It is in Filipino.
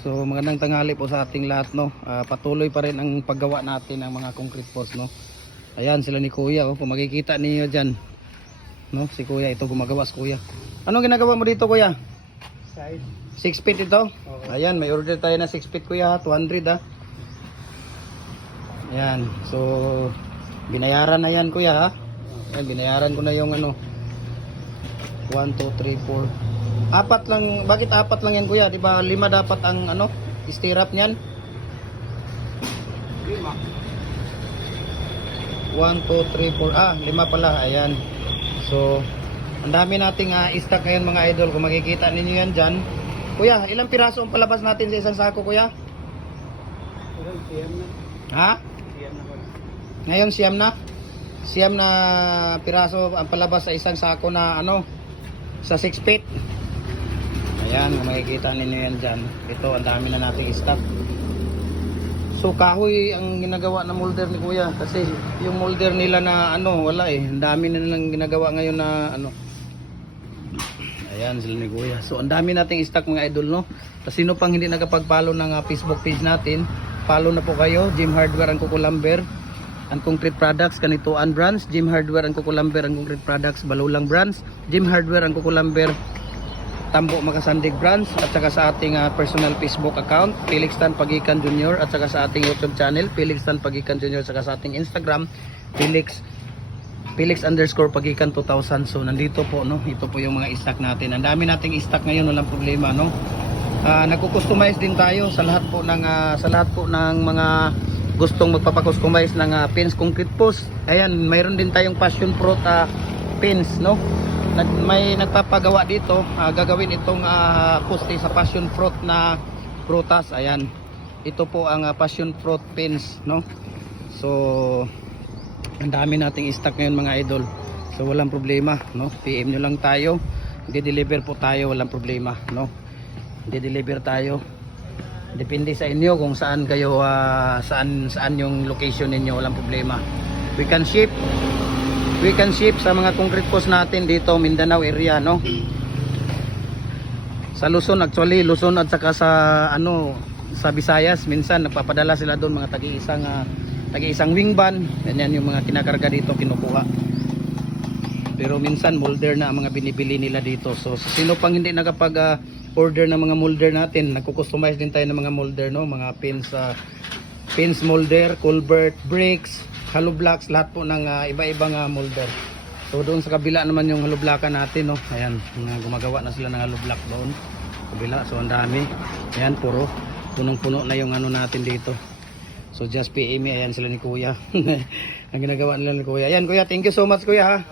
So magandang tanghali po sa ating lahat, no. Patuloy pa rin ang paggawa natin ng mga concrete post, no. Ayan sila ni Kuya, oh. Kung makikita niyo diyan, no, si Kuya ito gumagawa si Kuya. Ano ginagawa mo dito, Kuya? Side. 6 feet ito? Okay. Ayan, may order tayo na 6 feet, Kuya, 200 Ayan, so binayaran na yan, Kuya, ha. Ayan, binayaran ko na yung ano 1, 2, 3, 4 apat lang. Bakit apat lang yan, Kuya? Di ba 5 dapat ang ano stirrup niyan? 1, 2, 3, 4 5 pala. Ayan, so ang dami nating stock ngayon mga idol. Kung makikita ninyo yan dyan, Kuya, ilang piraso ang palabas natin sa isang sako, Kuya? Ha? Ngayon siyam na piraso ang palabas sa isang sako na ano sa 6 feet. Ayan, kung makikita ninyo yan dyan. Ito, ang dami na nating stock. So kahoy ang ginagawa na molder ni Kuya. Kasi yung molder nila na ano, wala eh. Ang dami na nilang ginagawa ngayon na ano. Ayan sila ni Kuya. So ang dami nating stock mga idol, no. Kasi sino pang hindi nakapag-follow ng Facebook page natin, follow na po kayo. Jim Hardware ang Kukulamber ang concrete products, Kanituan branch. Jim Hardware ang Kukulamber ang concrete products, Balulang branch. Jim Hardware ang Kukulamber, Tambo Makasandig branch. At saka sa ating personal Facebook account, Felix Tan Pagikan Jr. At saka sa ating YouTube channel, Felix Tan Pagikan Jr. At saka sa ating Instagram, Felix_Pagikan 2000. So nandito po, no, ito po yung mga stock natin. Ang dami nating stock ngayon, walang problema, no. Nagko-customize din tayo sa lahat po ng mga gustong magpapa-customize ng pins concrete post. Ayan, mayroon din tayong passion fruit pins, no. May nagpapagawa dito, gagawin itong poste sa passion fruit na prutas. Ayan, ito po ang passion fruit pins, no. So ang dami nating stock ngayon mga idol. So walang problema, no. PM nyo lang tayo, i-deliver po tayo, walang problema, no. I-deliver tayo. Depende sa inyo kung saan kayo saan yung location ninyo, walang problema. We can ship sa mga concrete post natin dito Mindanao area, no. Sa Luzon, actually Luzon at saka sa ano sa Visayas, minsan nagpapadala sila doon mga tagi-isang wing van. Yan yung mga kinakarga dito, kinukuha. Pero minsan molder na ang mga binibili nila dito. So sino pang hindi nakapag order ng mga molder natin, nagko-customize din tayo ng mga molder, no, mga pins molder, culvert, bricks, hollow blocks, lahat po ng iba-ibang molder. So doon sa kabila naman yung hollow blockan natin, no. Ayan, gumagawa na sila ng hollow block doon kabila. So ang dami. Ayan, puro punong-puno na yung ano natin dito. So just PM me. Ayan sila ni Kuya. Ang ginagawa nila ni Kuya. Ayan, Kuya, thank you so much, Kuya, ha.